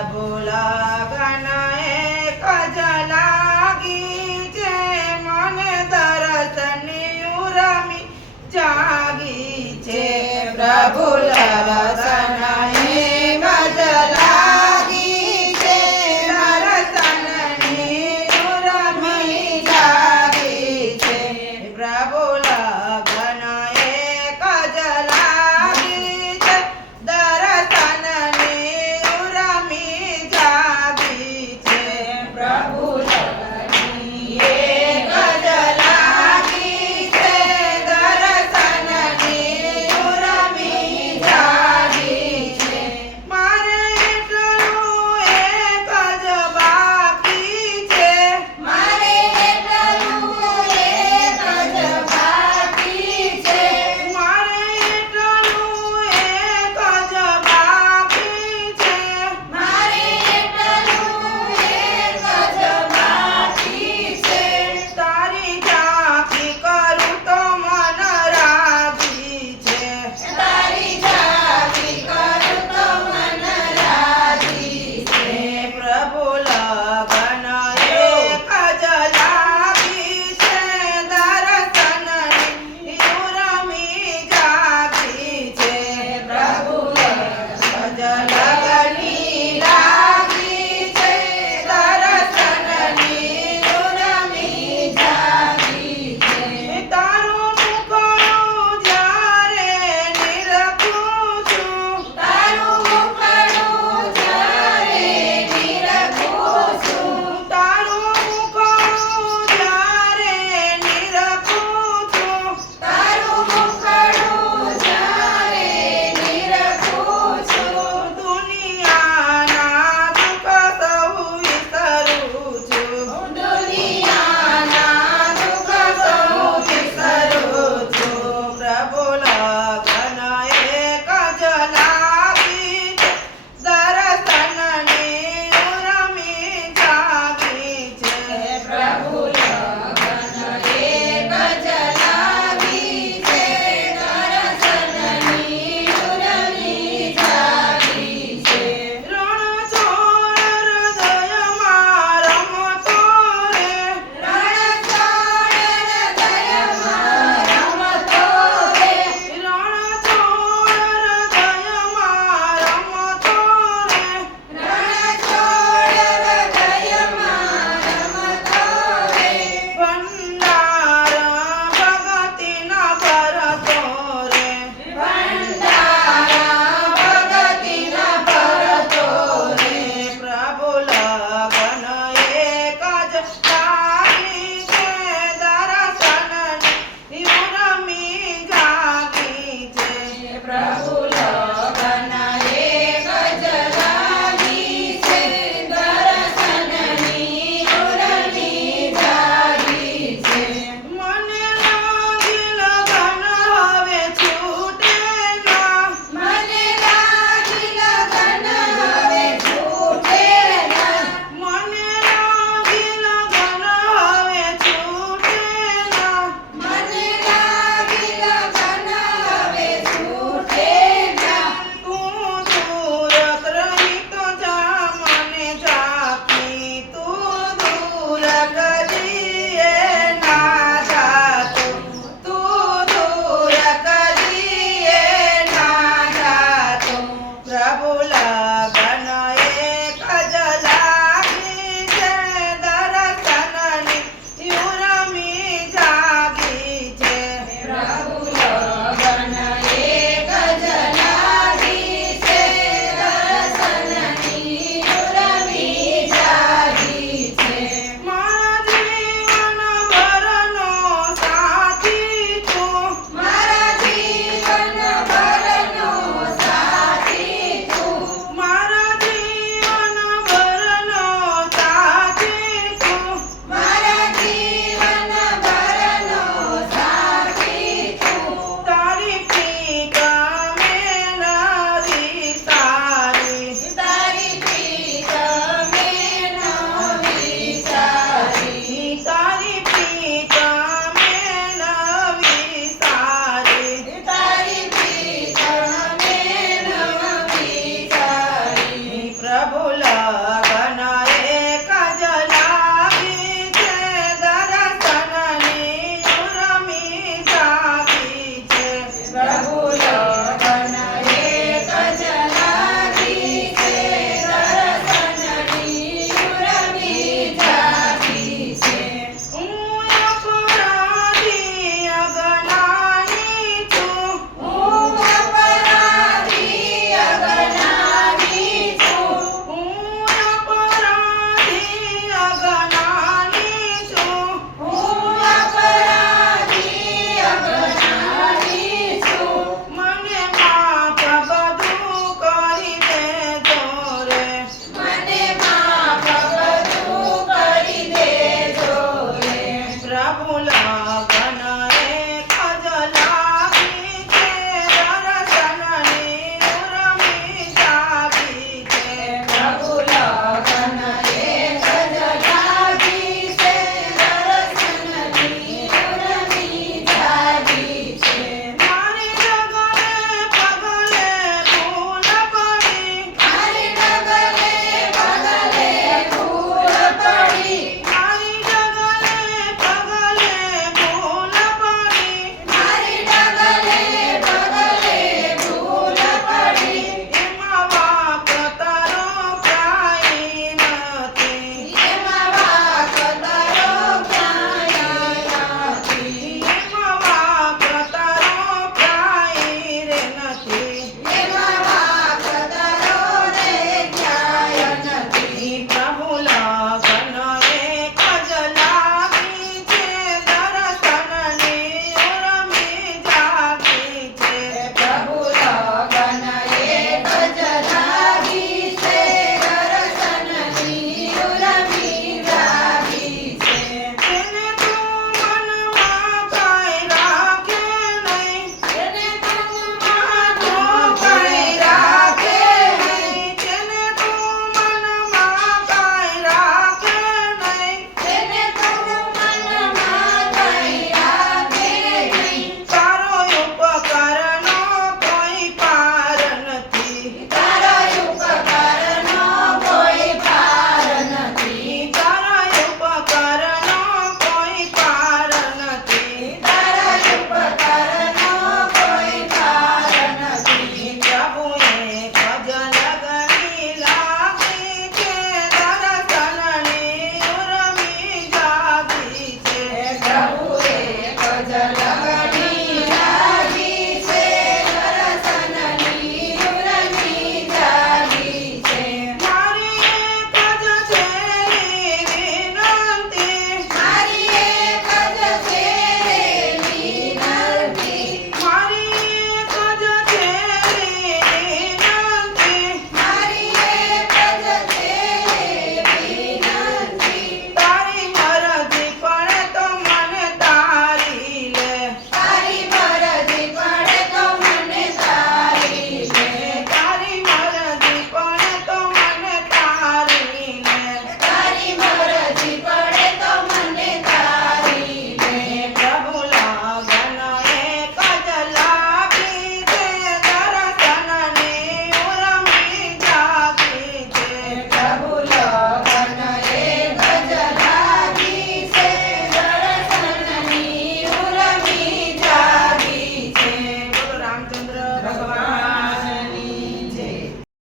પ્રભુ લગન એક જ લાગી છે મને દર્શનની ઉરમી જાગી છે પ્રભુ લગન प्रभु